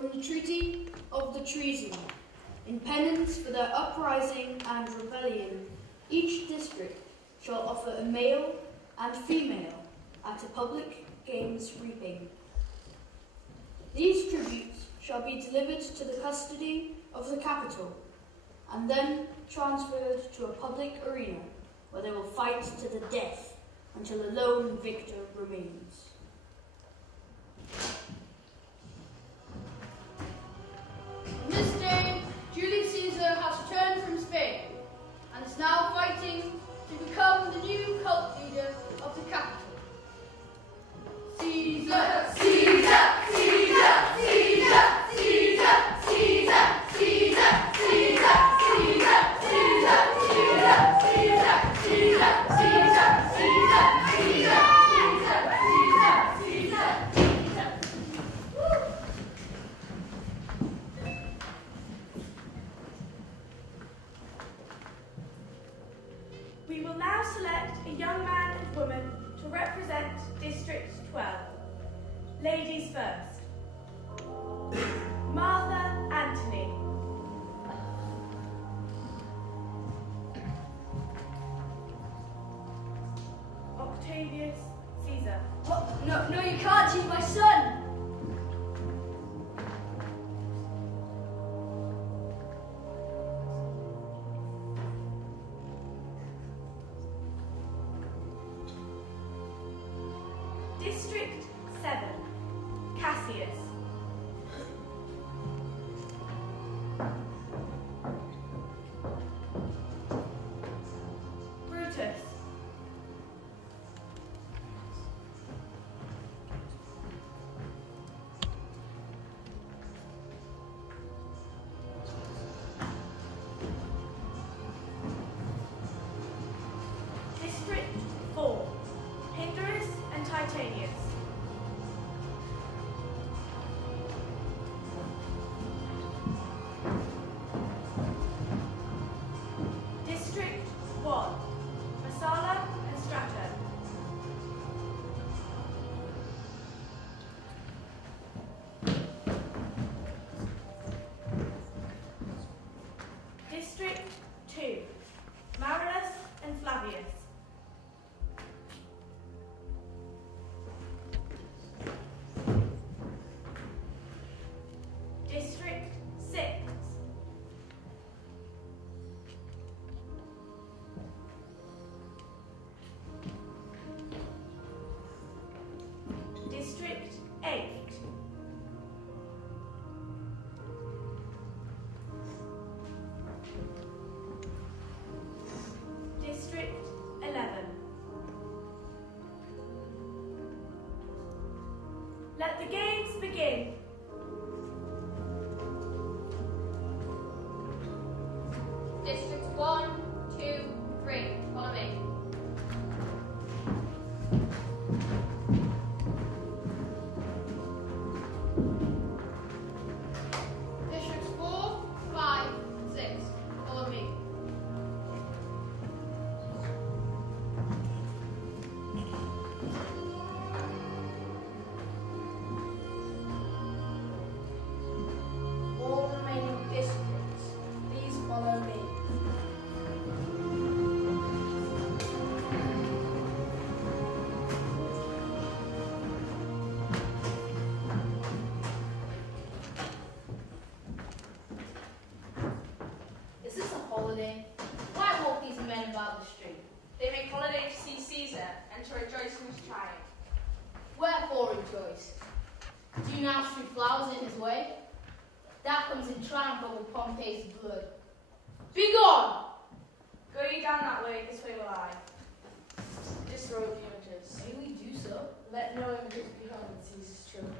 from the Treaty of the Treason, in penance for their uprising and rebellion, each district shall offer a male and female at a public games reaping. These tributes shall be delivered to the custody of the capital, and then transferred to a public arena, where they will fight to the death until a lone victor remains. On this day, Julius Caesar has returned from Spain, and is now fighting to become the new cult leader of the capital. Caesar! Caesar! Caesar! Caesar! Caesar! Caesar! Caesar! Caesar! Caesar! Caesar! Caesar! Caesar! Caesar! Caesar! Caesar! We will now select a young man and woman to represent District 12. Ladies first. Martha Anthony. Octavius Caesar. What? No, you can't. He's my son. District 7. Cassius. Brutus. District 4. Hinderus and Titanius. District 1. Masala and Strata. District 2. Marilus and Flavius. District 6. District 8. District 11. Let the games begin. Districts 1, 2, 3. Follow me. Districts 4, 5, 6. Follow me. All remaining districts, please follow me. Is this a holiday? Why walk these men about the street? They make holiday to see Caesar and to rejoice in his triumph. Wherefore rejoice? Do you now strew flowers in his way? That comes in triumph over Pompey's blood. Begone! Go ye down that way, this way will I. Disrobe the images. May we do so? Let no images behold Caesar's trophies.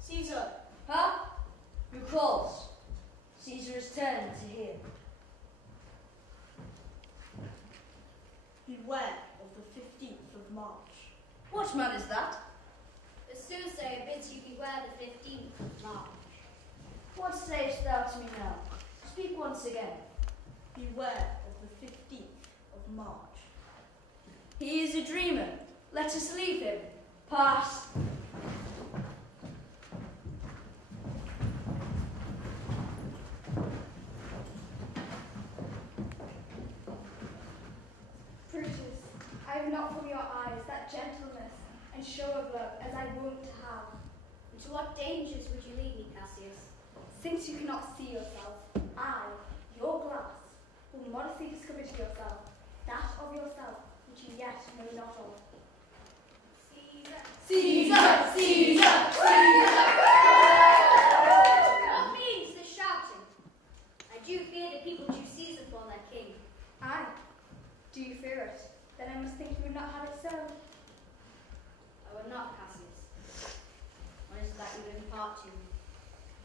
Caesar. Huh? Your calls. Caesar is turning to him. Beware of the 15th of March. What man is that? The soothsayer He is a dreamer. Let us leave him. Pass. Brutus, I have not from your eyes that gentleness and show of love as I wont to have. Into what dangers would you lead me, Cassius? Since you cannot see yourself, I, your glass, will modestly discover to yourself that of yourself which you yet know not of. Caesar! Caesar! Caesar! Caesar! What means this shouting? I do fear the people choose Caesar for their king. Aye. Do you fear it? Then I must think you would not have it so. I would not, Cassius. What is that you would impart to me?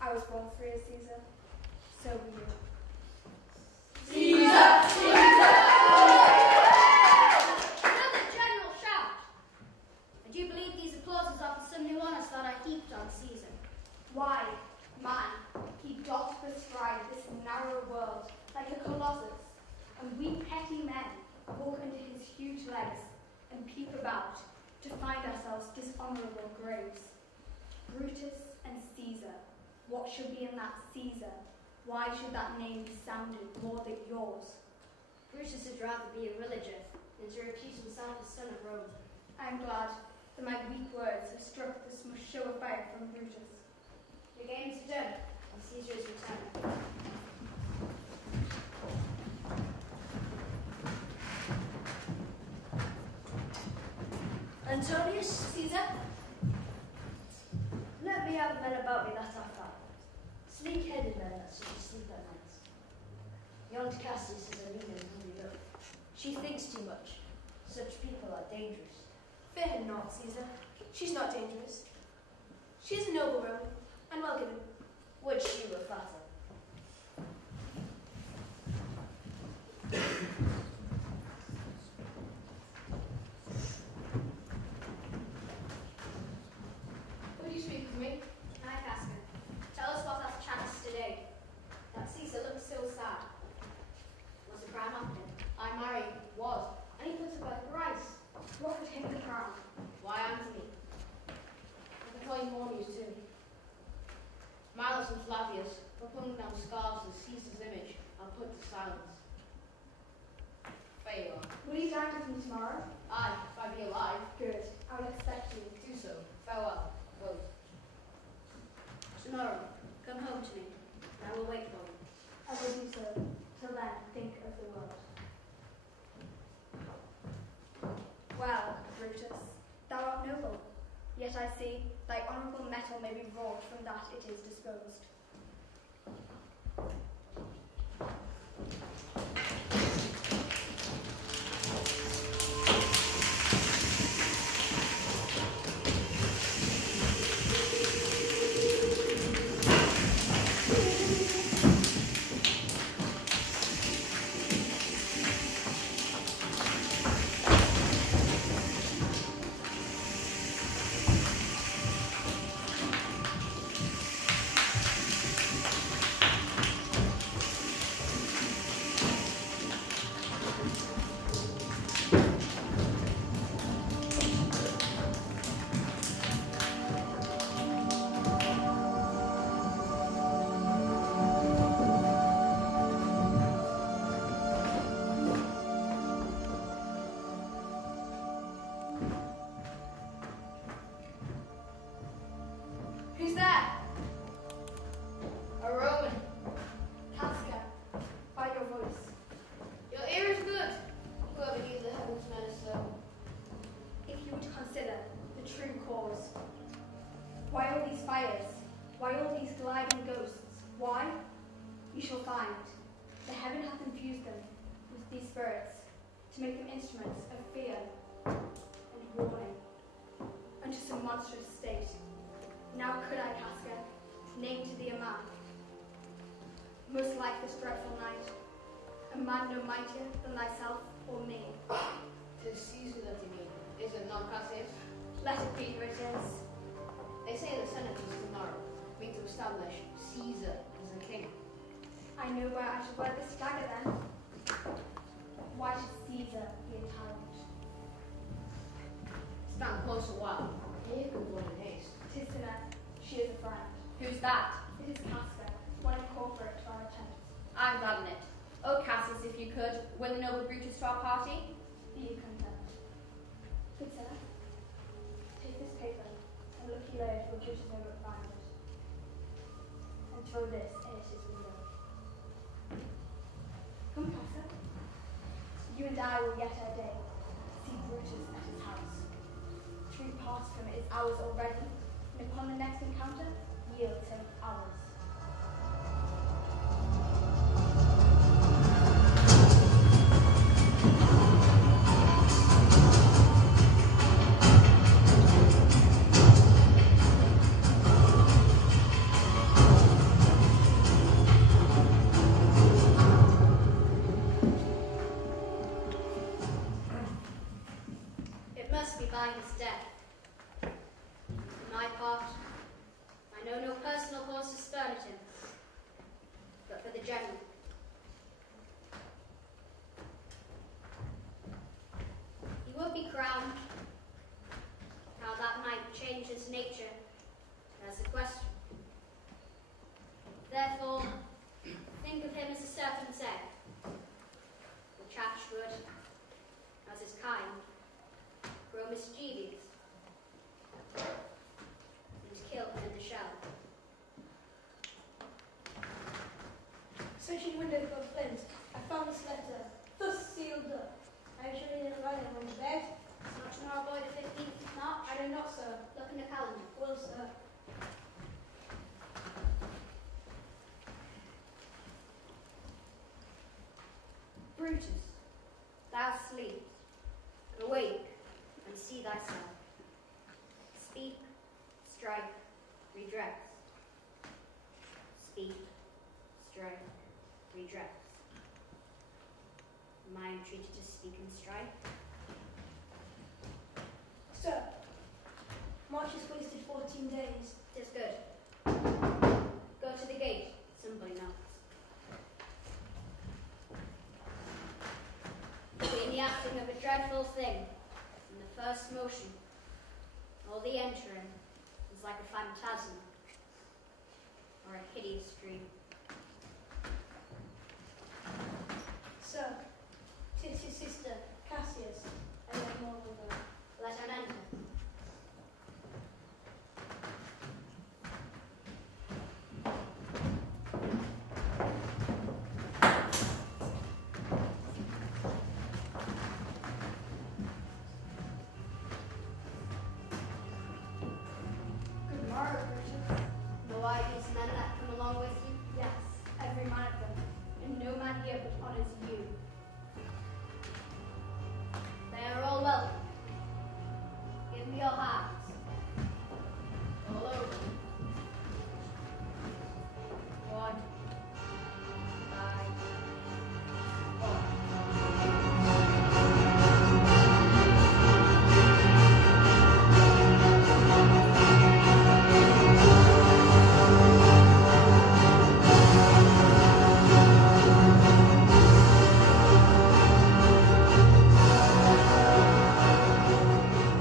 I was born free as Caesar. So were you. Caesar! Caesar! Another general shout! I do believe these applauses are for some new honours that I heaped on Caesar. Why, man, he doth bestride this narrow world like a colossus, and we petty men walk under his huge legs and peep about to find ourselves dishonourable graves. Brutus and Caesar, what should be in that Caesar? Why should that name be sounded more than yours? Brutus would rather be a villager than to refuse himself as son of Rome. I am glad that my weak words have struck this must show of fire from Brutus. The games are done, and Caesar is returned. Antonius? Caesar? Let me have men about me that are found. Sleek-headed men that should sleep at night. Yonder Cassius is a leader whom you know. She thinks too much. Such people are dangerous. Fear her not, Caesar. She's not dangerous. She is a noble Roman, and well given. Which you will flatter. Would you speak with me? Hi, Casca. Tell us what hath chanced today. That Caesar looks so sad. Was the crime happening? I married, was, and he puts about rice. What would him the crown? Why unto me? I can tell you more news too. Milos and Flavius were pulling down scarves of Caesar's image and put to silence. Fail. Will you dine with me tomorrow? Aye, if I be alive, Good. I will expect you. do so. Farewell, both. Tomorrow, come home to me. I will wait for you. I will do so. Till then, think of the world. Well, Brutus, thou art noble. Yet I see thy honourable metal may be wrought from that it is disposed. Who's that? A Roman. Casca, by your voice. Your ear is good. Whoever needs the heavens men is so. If you would consider the true cause. Why all these fires? Why all these gliding ghosts? Why? You shall find. The heaven hath infused them with these spirits to make them instruments of fear and warning unto some monstrous state. Now could I, Casca, name to thee a man, most like this dreadful night, a man no mightier than thyself or me. Tis Caesar that you mean. Is it not Cassius? Let it be who it is. They say the Senate is tomorrow, mean to establish Caesar as a king. I know where I should wear this dagger then. Why should Caesar be a tyrant? closer while. Here comes one in haste. 'Tis Sinette. She is a friend. Who's that? It is Casca, one incorporate to our attempts. I'm glad in it. Oh, Cassius, if you could, win the noble Brutus to our party. Be you content. Good Sinette, take this paper, and look ye later will Brutus over at find it. And throw this in at his window. Come, Casca. You and I will yet ere day see Brutus at his house. 3 parts from it is ours already, and upon the next encounter yields him ours. It must be by his death. For my part, I know no personal cause to spurn at him, but for the general. He would be crowned. How that might change his nature, that's a question. Therefore, think of him as a serpent's egg, which hatch would, as his kind, grow mischievous, and kill him in the shell. Searching window for flint, I found this letter, thus sealed up. I shall read it right when to bed. It's not tomorrow, boy, the 15th of March. I do not, sir. Look in the calendar. Well, sir. Brutus, thou sleep, awake, and see thyself. Speak, strike, redress. Speak, strike, redress. Am I entreated to speak and strike? Sir, March has wasted 14 days. 'Tis good. Go to the gate, somebody knocks. In the acting of a dreadful thing, in the first motion, all the entering is like a phantasm or a hideous dream. Sir, 'tis his sister, Cassius, and no more with her. Let her enter. Good morrow, Brutus. Know I these men that come along with you? Yes, every man of them, and no man here but honors you. They are all welcome. Give me your hands. All over. One. By one.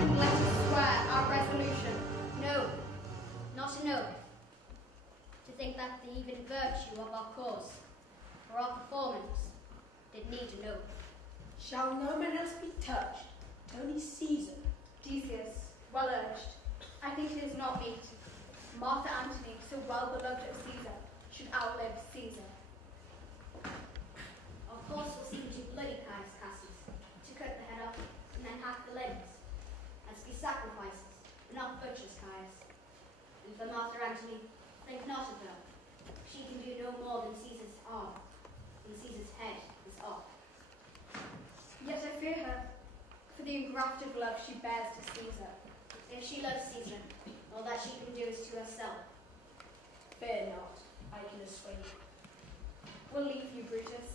And let us swear our resolution. No, not an oath. To think that the even virtue of our cause, or our performance, did need an oath. Shall no man else be touched? Only Caesar. Decius, well urged. I think it is not meet. Martha Antony, so well beloved of Caesar, should outlive Caesar. Of course will seem too bloody, Caius Cassius, to cut the head off and then hack the limbs, and to be sacrifices, and not butchers, Caius. And for Martha Antony, think not of her. She can do no more than Caesar's arm, and Caesar's head is off. Yet I fear her, for the engrafted love she bears to Caesar. If she loves Caesar, all that she can do is to herself. Fear not, I can assuage. We'll leave you, Brutus.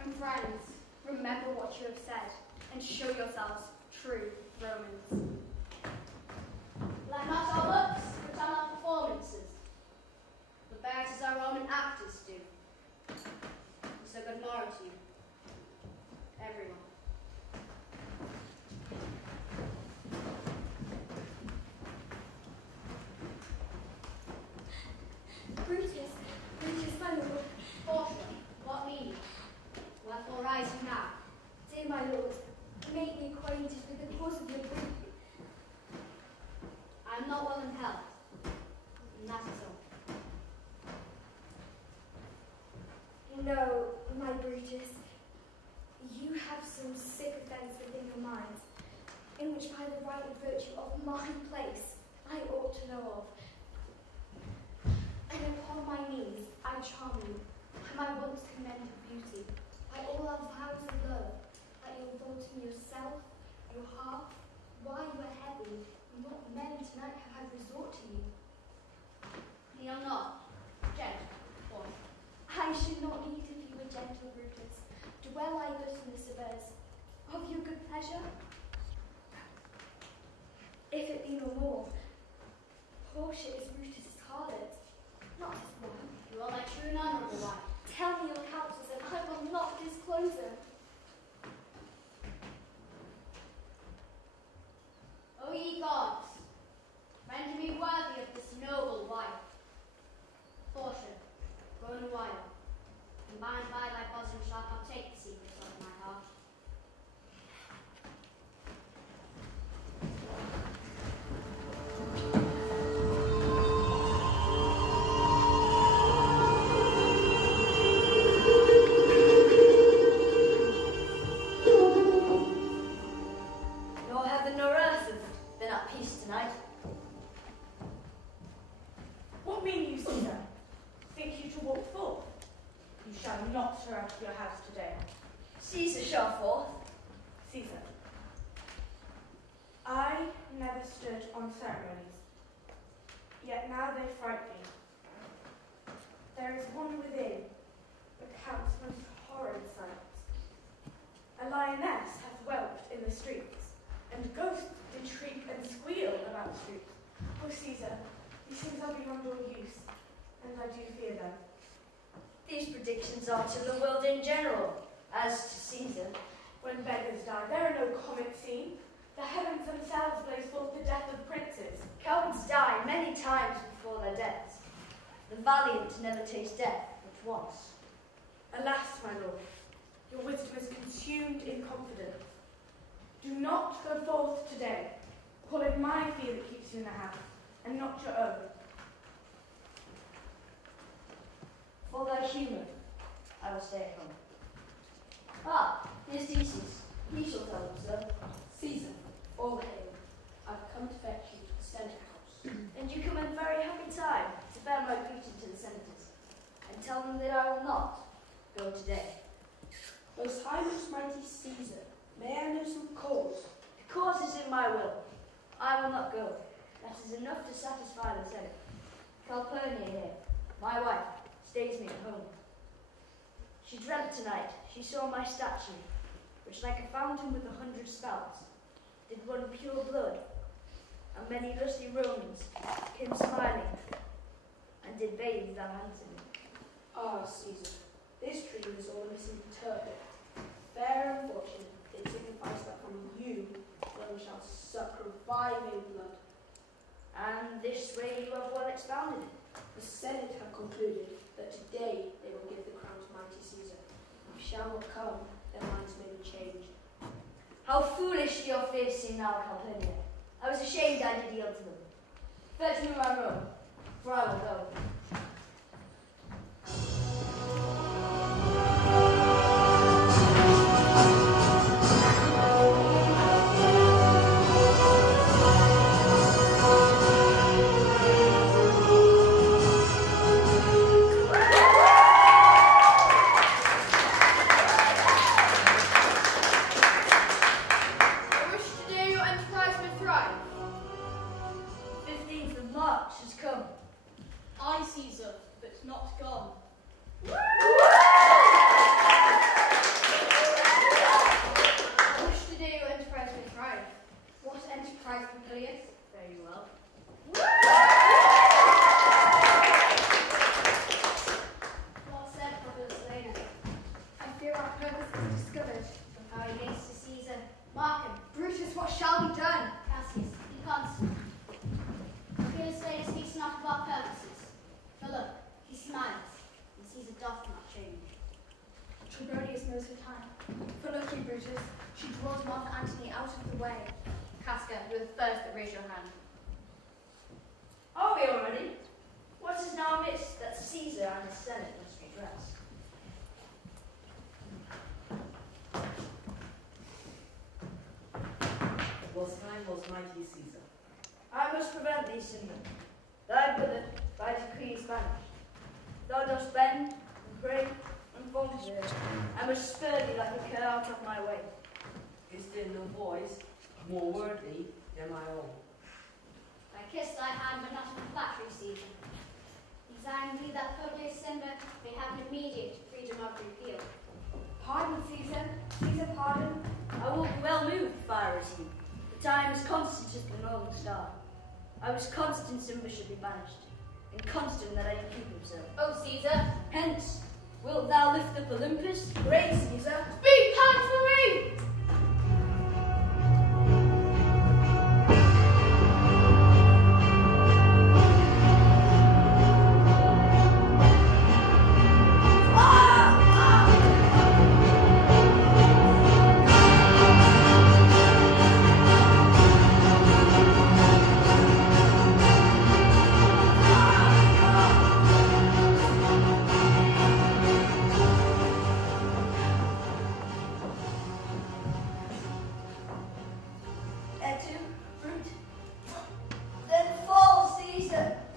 And friends, remember what you have said, and show yourselves true Romans. Let not our looks, but our performances. But bear it as our Roman actors do. So good morrow to you, everyone. I'm not well in health. And that is all. You know, my Brutus, you have some sycophants within your mind, in which by the right and virtue of my place, I ought to know of. And upon my knees, I charm you, and I once commend your beauty, by all our vows of love, that you'll vote in yourself, your heart, why you are heavy, and what men tonight have had resort to you. You're not gentle, boy. I should not need if you were gentle, Brutus. Dwell I but in the suburbs of your good pleasure. If it be no more, Portia is Brutus's harlot, not his wife. You are my true and honourable wife. Tell me your counsels, and I will not disclose them. O ye gods, render me worthy of this noble wife. Portia, grown a while, and by thy bosom shall partake the secrets of my heart. Nor heaven nor earth have been at peace tonight. What mean you, Caesar? Think you to walk forth? You shall not stir out of your house today. Caesar shall forth. Caesar, I never stood on ceremonies, yet now they fright me. There is one within that counts most horrid sights. A lioness hath whelped in the streets, and ghosts did shriek and squeal about the streets. Oh, Caesar, these things are beyond all use, and I do fear them. These predictions are to the world in general, as to Caesar. When beggars die, there are no comets seen. The heavens themselves blaze forth the death of princes. Cowards die many times before their deaths. The valiant never taste death but once. Alas, my lord, your wisdom is consumed in confidence. Do not go forth today. Call it my fear that keeps you in the house, and not your own. For thy humour, I will stay at home. Ah, here's Theseus. He shall tell them so. Caesar, all hail. I've come to fetch you to the Senate House. And you come in very happy time to bear my greeting to the senators, and tell them that I will not go today. Most high, most mighty Caesar, may I know some cause? The cause is in my will. I will not go. That is enough to satisfy the Senate. Calpurnia here, my wife, stays me at home. She dreamt tonight, she saw my statue, which like a fountain with 100 spouts, did run pure blood, and many lusty Romans came smiling, and did bathe their hands in it. Ah, Caesar, this dream is all misinterpreted. Fair and fortunate, it signifies that from you one shall suck reviving blood. And this way you have well expounded it. The Senate have concluded that today they will give the crown to mighty Caesar. If he shall not come, their minds may be changed. How foolish your fears seem now, Calpurnia. I was ashamed I did yield to them. Fetch me my robe, for I will go. most mighty Caesar. I must prevent thee, Simon. Thy brother, by decree, is banished. Thou dost bend, and pray, and falter. I must spur thee like a cur out of my way. Is there no voice more worthy than my own? I kiss thy hand, but not in flattery, Caesar. Design thee that Publius Simba may have an immediate freedom of repeal. Pardon, Caesar. Caesar, pardon. I will be well moved if I were he, but I am as constant as the northern star. I was constant Simba should be banished, and constant that I can keep himself. O Caesar, Hence, wilt thou lift up Olympus? Great Caesar. Speak, hand for me!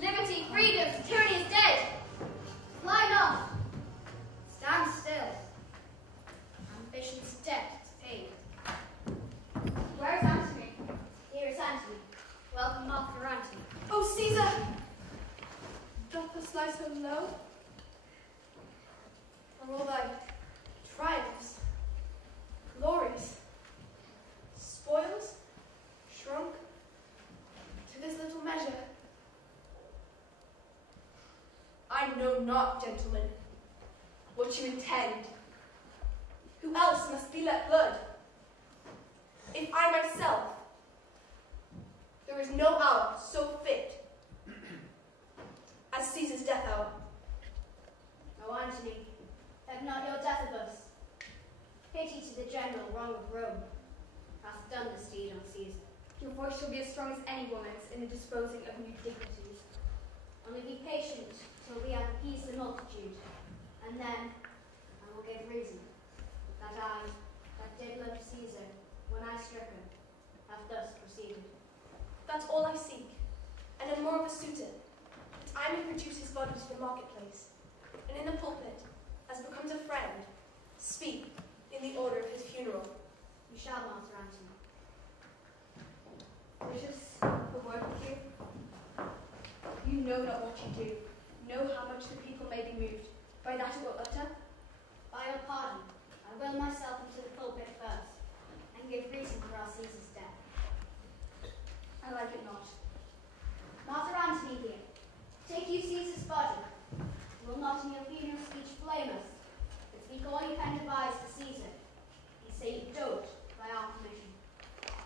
Liberty, freedom, tyranny is dead. Fly not. Stand still. Ambition's debt is paid. Where is Antony? Here is Antony. Welcome, Arthur Antony. Oh, Caesar! Doth thus lie so low? Are all thy triumphs, glories, spoils, shrunk to this little measure? I know not, gentlemen, what you intend. Who else must be let blood? If I myself, there is no hour so fit as Caesar's death hour. O Antony, have not your death of us. Pity to the general wrong of Rome hath done this deed on Caesar. your voice shall be as strong as any woman's in the disposing of new dignities. Only be patient till we have appeased the multitude, and then I will give reason that I, that did love Caesar when I struck him, have thus proceeded. That's all I seek, and am more of a suitor, that I may produce his body to the marketplace, and in the pulpit, as becomes a friend, speak in the order of his funeral. You shall, Master Antony. Wishes a word with you? You know not what you do. Know how much the people may be moved by that it will utter. By your pardon, I will myself into the pulpit first, and give reason for our Caesar's death. I like it not. Master Antony here, take you Caesar's body. You will not in your funeral speech blame us, but speak all you can devise to Caesar. You say you don't, by our permission.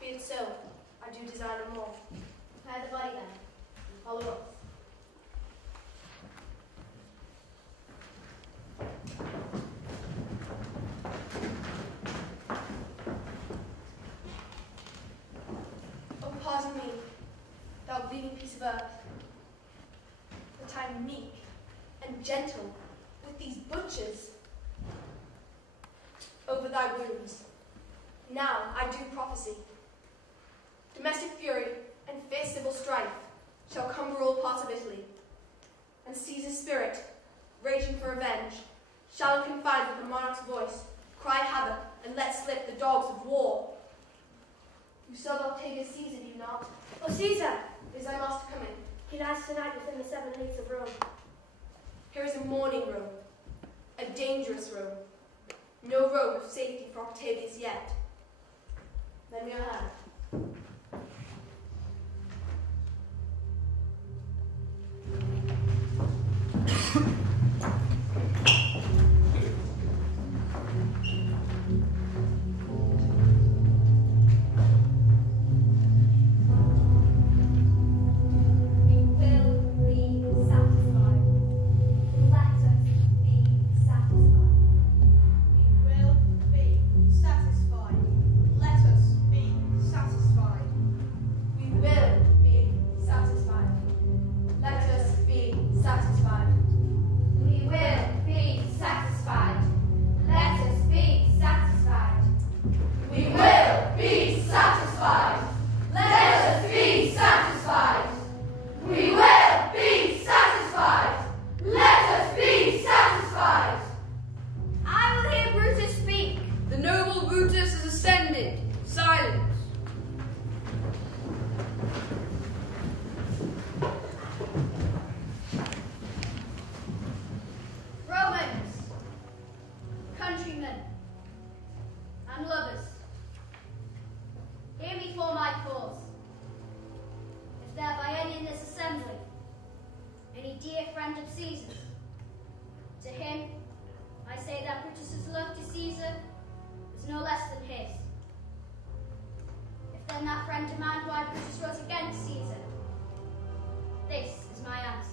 Be it so, I do desire no more. Prepare the body then, and follow us. Oh, pardon me, thou bleeding piece of earth, that I am meek and gentle with these butchers over thy wounds. Now I do prophecy. Domestic fury and fierce civil strife shall cumber all parts of Italy, and Caesar's spirit, raging for revenge, shall confide with the monarch's voice, cry havoc, and let slip the dogs of war. You saw Octavius Caesar, do you not? Oh, Caesar! Is thy master coming? He lies tonight within the 7 leagues of Rome. Here is a mourning room, a dangerous room. No robe of safety for Octavius yet. Lend me your hand. Satisfied. Let us be satisfied. Caesar's. To him, I say that Brutus's love to Caesar is no less than his. If then that friend demand why Brutus rose against Caesar, this is my answer.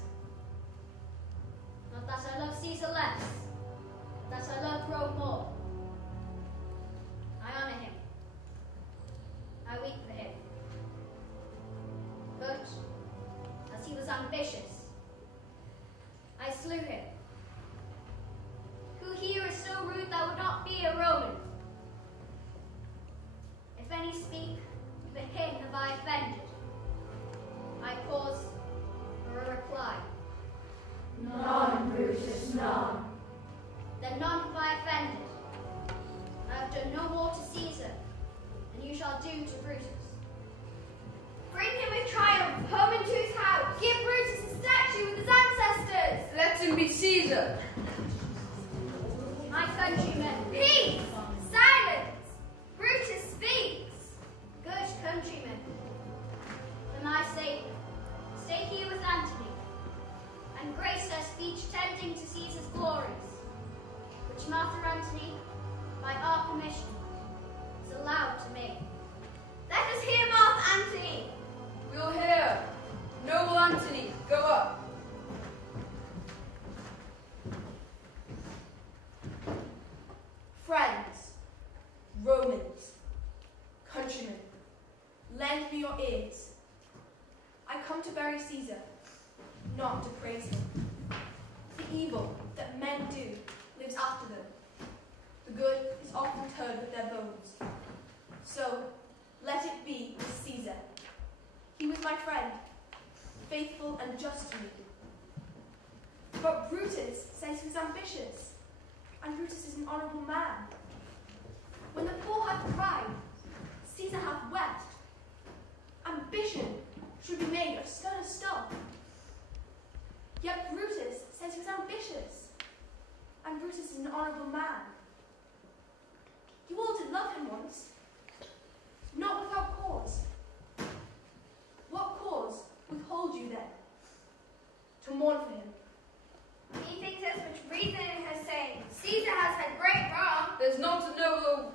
Not that I love Caesar less, but that I love Rome more. I honor him. I weep for him. But, as he was ambitious, I slew him. Who here is so rude that would not be a Roman? If any speak, for him have I offended. I pause for a reply. None, Brutus, none. Then none have I offended. I have done no more to Caesar than you shall do to Brutus. Bring him with triumph home into his house. Give Brutus a statue with his ancestors. Let him be Caesar. My countrymen, Peace! Silence! Brutus speaks. good countrymen, for my sake, stay here with Antony, and grace their speech tending to Caesar's glories, which Master Antony, by our permission, is allowed to make. Let us hear Master Antony. We'll hear. Noble Antony, go up. Friends, Romans, countrymen, lend me your ears. I come to bury Caesar, not to praise him. The evil that men do lives after them. The good is often interred with their bones. So, let it be with Caesar. He was my friend, faithful and just to me. But Brutus says he was ambitious, and Brutus is an honourable man. When the poor hath cried, Caesar hath wept. Ambition should be made of sterner stuff. Yet Brutus says he was ambitious, and Brutus is an honourable man. You all did love him once, not without cause. What cause withhold you then? To mourn for him. Methinks there's much reason in her saying Caesar has had great wrong. There's not a noble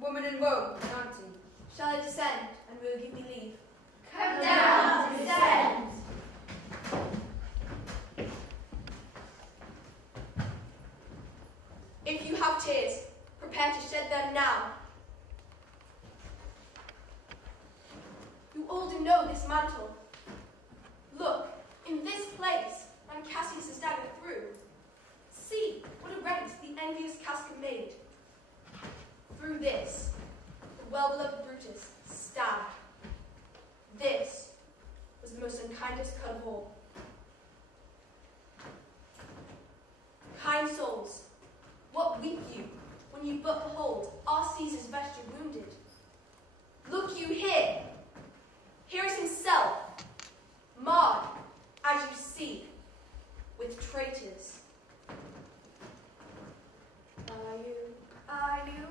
woman in Rome, Antony. Shall I descend, and will give me leave? Come down, descend. If you have tears, prepare to shed them now. You all do know this mantle. Look, in this place, and Cassius is dagger through. See what a rent the envious casket made. Through this, the well-beloved Brutus stabbed. This was the most unkindest cut of all. Kind souls, what weep you when you but behold our Caesar's vesture wounded? Look you here. Here is himself, marred, as you see, with traitors. Are you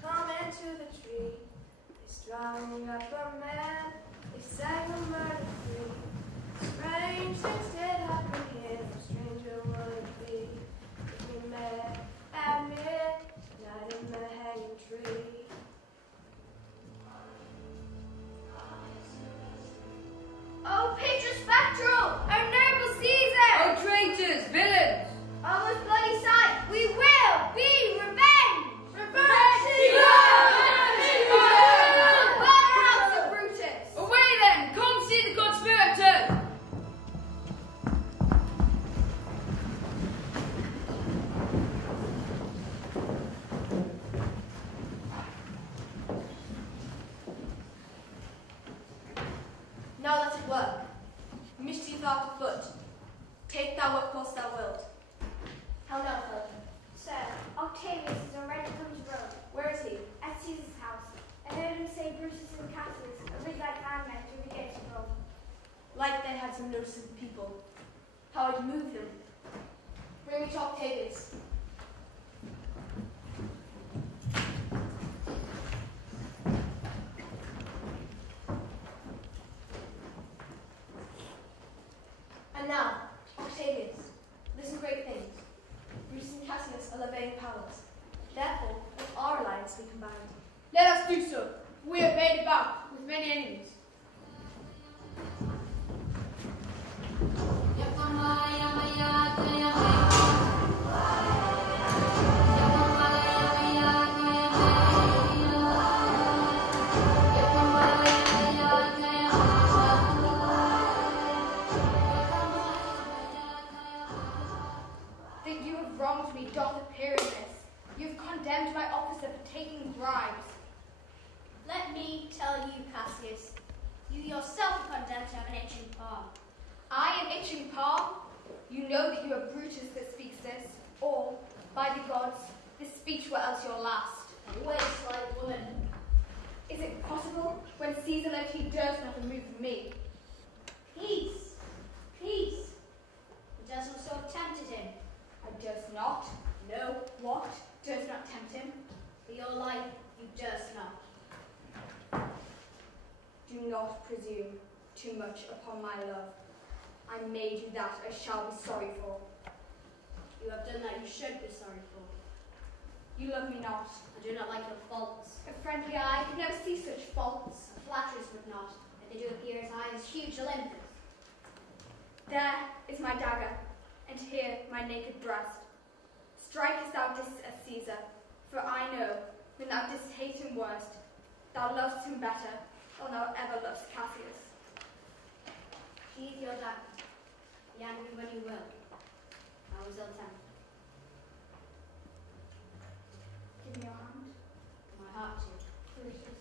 coming to the tree? They strung up a man, they sang a murder free. Strange things did happen here, no stranger would it be if we met at midnight in the hanging tree. Oh, picture spectral! Our noble Caesar! Oh, traitors, villains! On this bloody sight, we will be revenged! Revenge! Burn the house of Brutus! Away then! Come see the conspirators! Now let it work. Mischief out of foot. Take thou what course thou wilt. How now, Falcon? Sir, Octavius is already come to Rome, Where is he? at Caesar's house. I heard him say Brutus and Cassius are big like landmen through the gates of Rome. Like they had some notice of the people. How I'd move them. Bring me to Octavius. And now, Octavius. Caesar lived, he durst not remove from me. Peace, peace. It does not so have tempted him. I durst not. No, What? Durst not tempt him? for your life you durst not. Do not presume too much upon my love. I made you that I shall be sorry for. You have done that you should be sorry for. You love me not. I do not like your faults. A friendly eye could never see such faults. Flatterers would not, but they do appear as high as huge Olympus. There is my dagger, and here my naked breast. Strike as thou didst at Caesar, for I know, when thou didst hate him worst, thou lovest him better than thou ever lovest Cassius. Sheathe your dagger. Be angry when you will. I was ill-tempered. Give me your hand. My heart too. Lucius.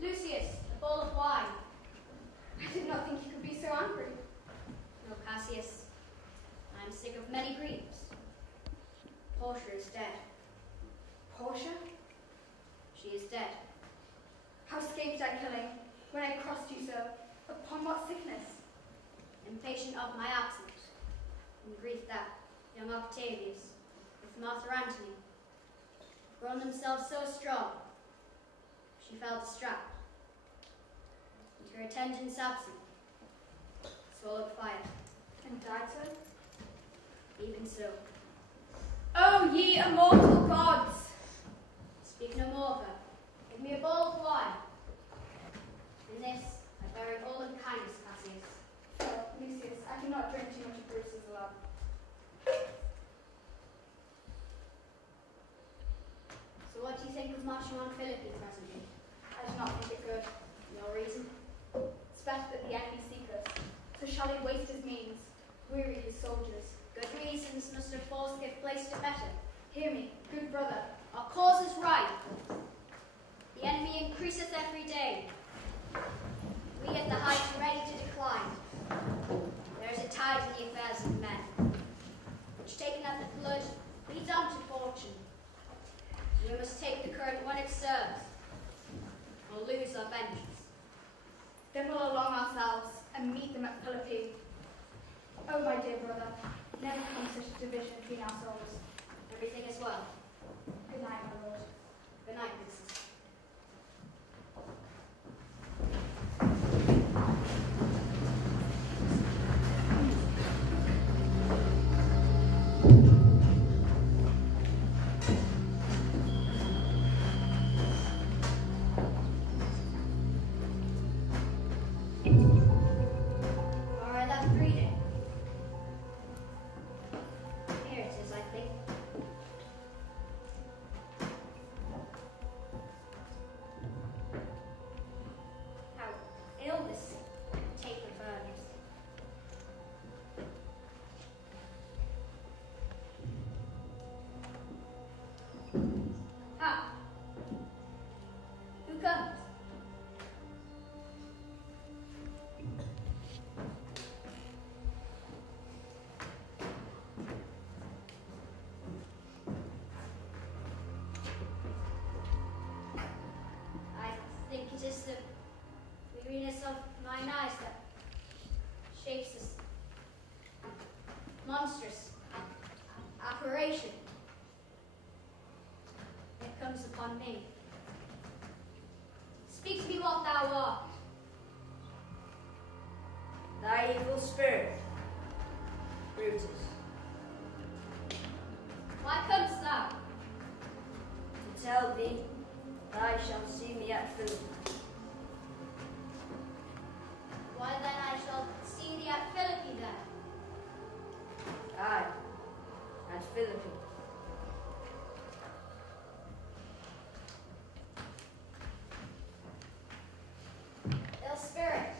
Lucius, a bowl of wine. I did not think you could be so angry. No, Cassius. I am sick of many griefs. Portia is dead. Portia? She is dead. How escaped I killing when I crossed you so? Upon what sickness? Impatient of my absence, in grief that young Octavius, with Master Antony, grown themselves so strong, she fell distraught, and her attendants absent, swallowed fire. And died so? Even so. Oh, ye immortal gods! Speak no more of her. Give me a bowl of wine. In this I bury all in kindness, Cassius. Oh, Lucius, I cannot drink too much of Bruce's love. So what do you think of marching on Philippi presently? I do not think it good. No reason? It's better that the enemy seek us. So shall he waste his means, weary his soldiers. Good reasons must of force give place to better. Hear me, good brother. Our cause is right. The enemy increaseth every day. We at the height are ready to decline. There is a tide in the affairs of men, which taken at the flood leads on to fortune. We must take the current when it serves, or lose our vengeance. Then we'll along ourselves and meet them at Philippi. Oh, my dear brother, never come such a division between our souls. Everything is well. Good night, my lord. Good night, Princess. Or I left reading. Here it is, I think. How ill this taper burns. Ha! Who comes? I think it is the weariness of mine eyes that shapes this monstrous apparition. It comes upon me. Speak to me what thou art. Thy evil spirit, Brutus. Why comest thou? To tell thee, thou shalt see me at Philippi. Why then I shall see thee at Philippi then. Aye, at Philippi. Ill spirit.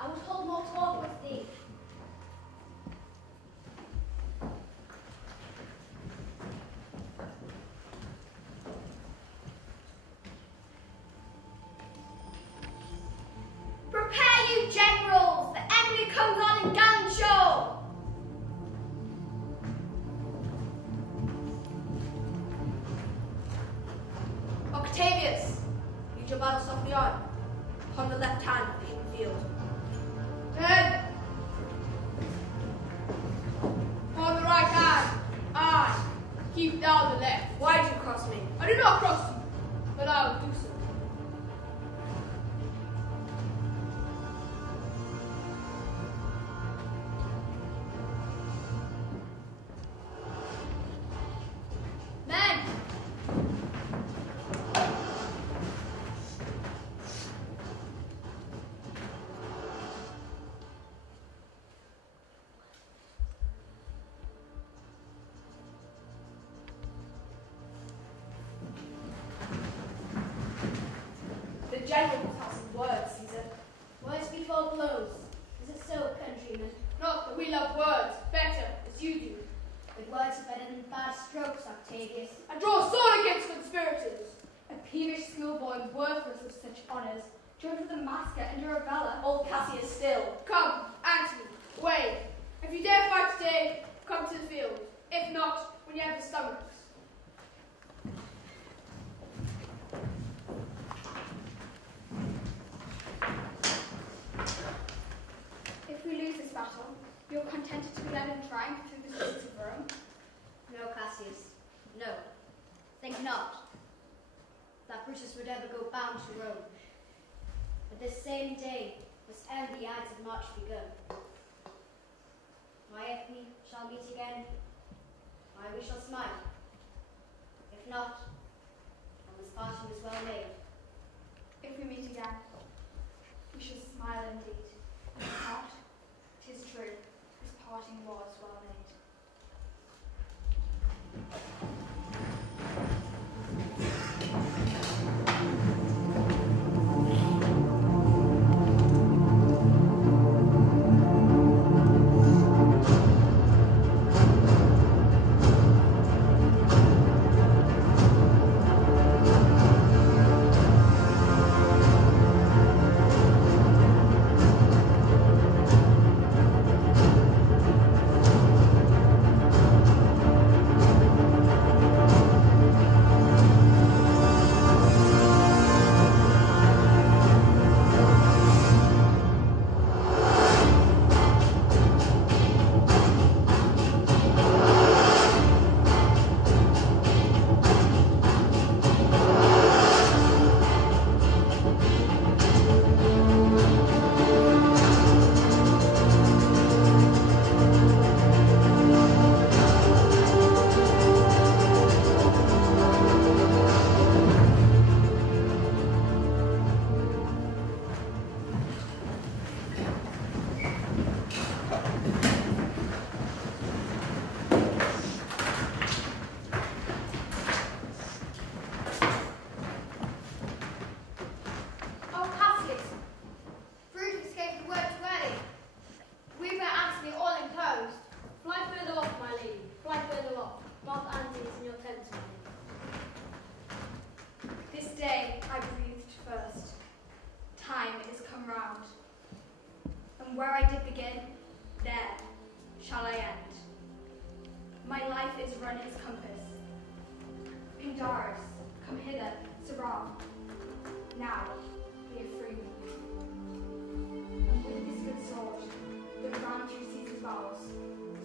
I would hold more talk with thee. battle softly on, upon the left hand of the open field. Men! On the right hand, I keep down the left. Why do you cross me? I do not cross you, but I will do so. Men! The general will have some words, Caesar. Words before blows. Is it so, countrymen? Not that we love words better as you do. But words are better than bad strokes, Octavius. I draw a sword against conspirators. A peevish schoolboy worthless of such honours, joined with a masker and a rebeller. Old Cassius still. Come, Antony, away. If you dare fight today, come to the field. If not, when you have the stomachs. If we lose this battle, you're contented to be led in triumph through the streets of Rome? No, Cassius, no. Think not that Brutus would ever go bound to Rome. But this same day must end the Ides of March begun. Why, if we shall meet again, why we shall smile. If not, then this parting was well made. If we meet again, we shall smile indeed. If not, 'tis true, this parting was well made. Oh, Cassius! Brutus gave the word too early. We were Antony all enclosed. Fly further off, my lady. Fly further off. Not Antony's in your tent, my lady. This day I breathed first. Time is come round. And where I did begin, there shall I end. My life is run its compass. Pindarus, come hither, Sirrah. Now be a free man. And with this good sword, go round through Caesar's bowels,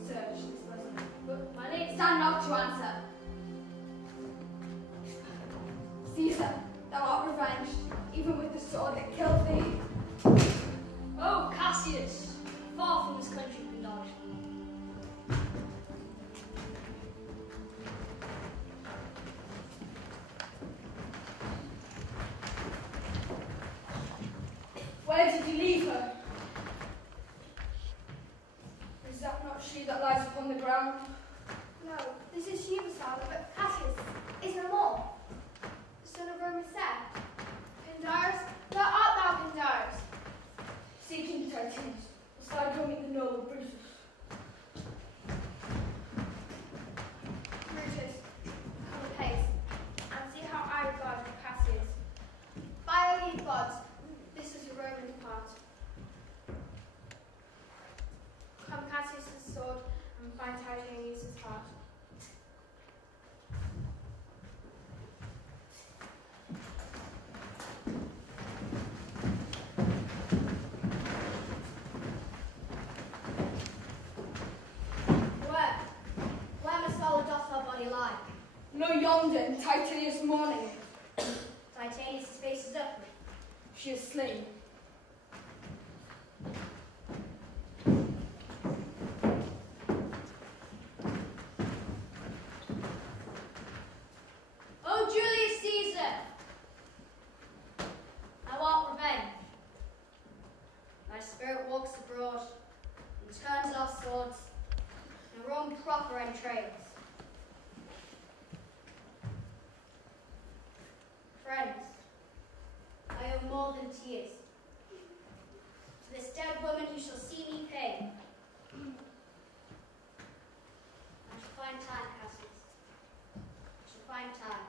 search this bosom. But, my lady, Stand not to answer. Caesar, thou art revenged, even with the sword that killed thee. oh, Cassius, far from this country, Pindarus. Where did you leave her? Is that not she that lies upon the ground? No, this is she, father, but Cassius is no more. The son of Rome is dead. Pindarus, where art thou, Pindarus? Seeking Tertius, must I go meet the noble Brutus? Brutus, come apace, and see how I regard Cassius. By all ye gods, this is a Roman part. Come Cassius' sword, and find Tiberius' heart. own proper entrails. Friends, I owe more than tears. To this dead woman you shall see me pay. I shall find time, Cassius. I shall find time.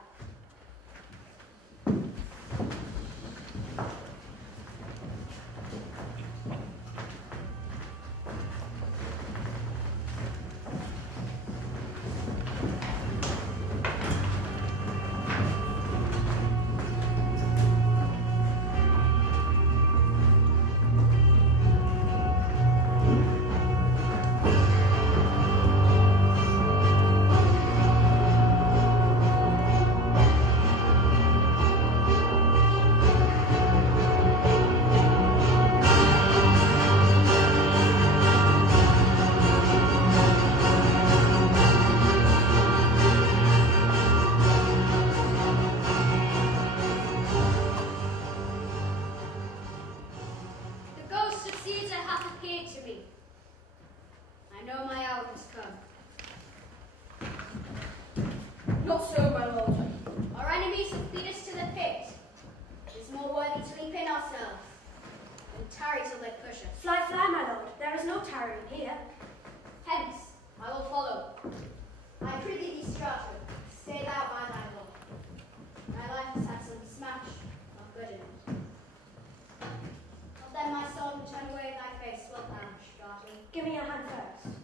Give me your hand first,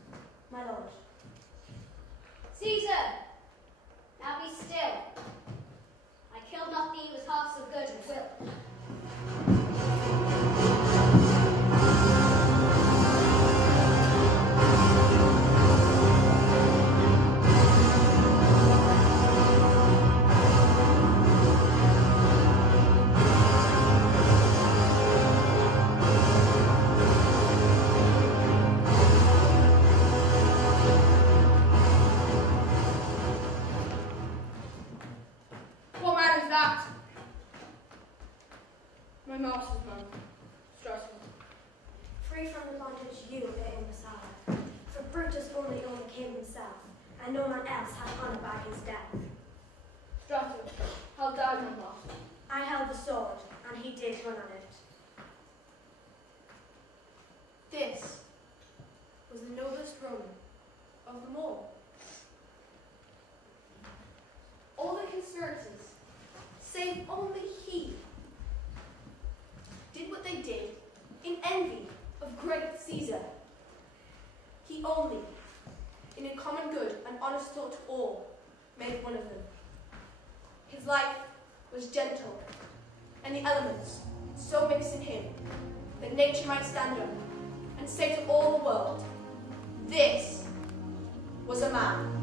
my lord. Caesar! Now be still. I killed not thee with half so good and will. My master's man, Strasbourg. Free from the bondage you were in Messiah. For Brutus only overcame himself, and no one else had honor by his death. Strasbourg, how died my master? I held the sword, and he did run on it. This was the noblest Roman of them all. All the conspirators, save only he, did what they did in envy of great Caesar. He only, in a common good and honest thought to all, made one of them. His life was gentle, and the elements so mixed in him that nature might stand up and say to all the world, this was a man.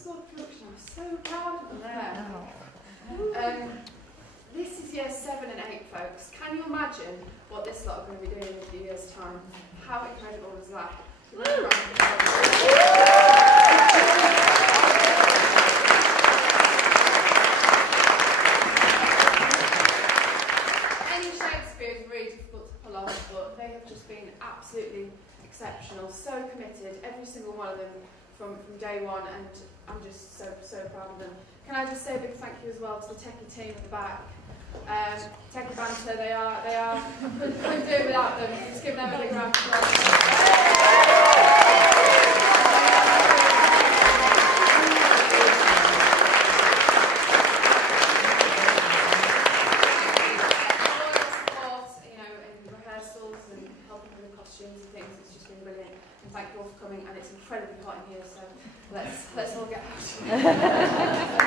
school production. I'm so proud of them there. This is year 7 and 8, folks. Can you imagine what this lot are going to be doing in a few years' time? How incredible is that? Any Shakespeare is really difficult to pull off, but they have just been absolutely exceptional, so committed, every single one of them from day one, and I'm just so proud of them. Can I just say a big thank you as well to the techie team at the back. Techie banter, they are, couldn't do it without them. Just give them a big round of applause. And things, it's just been brilliant, and thank you all for coming, and it's incredibly hot in here, so let's all get out.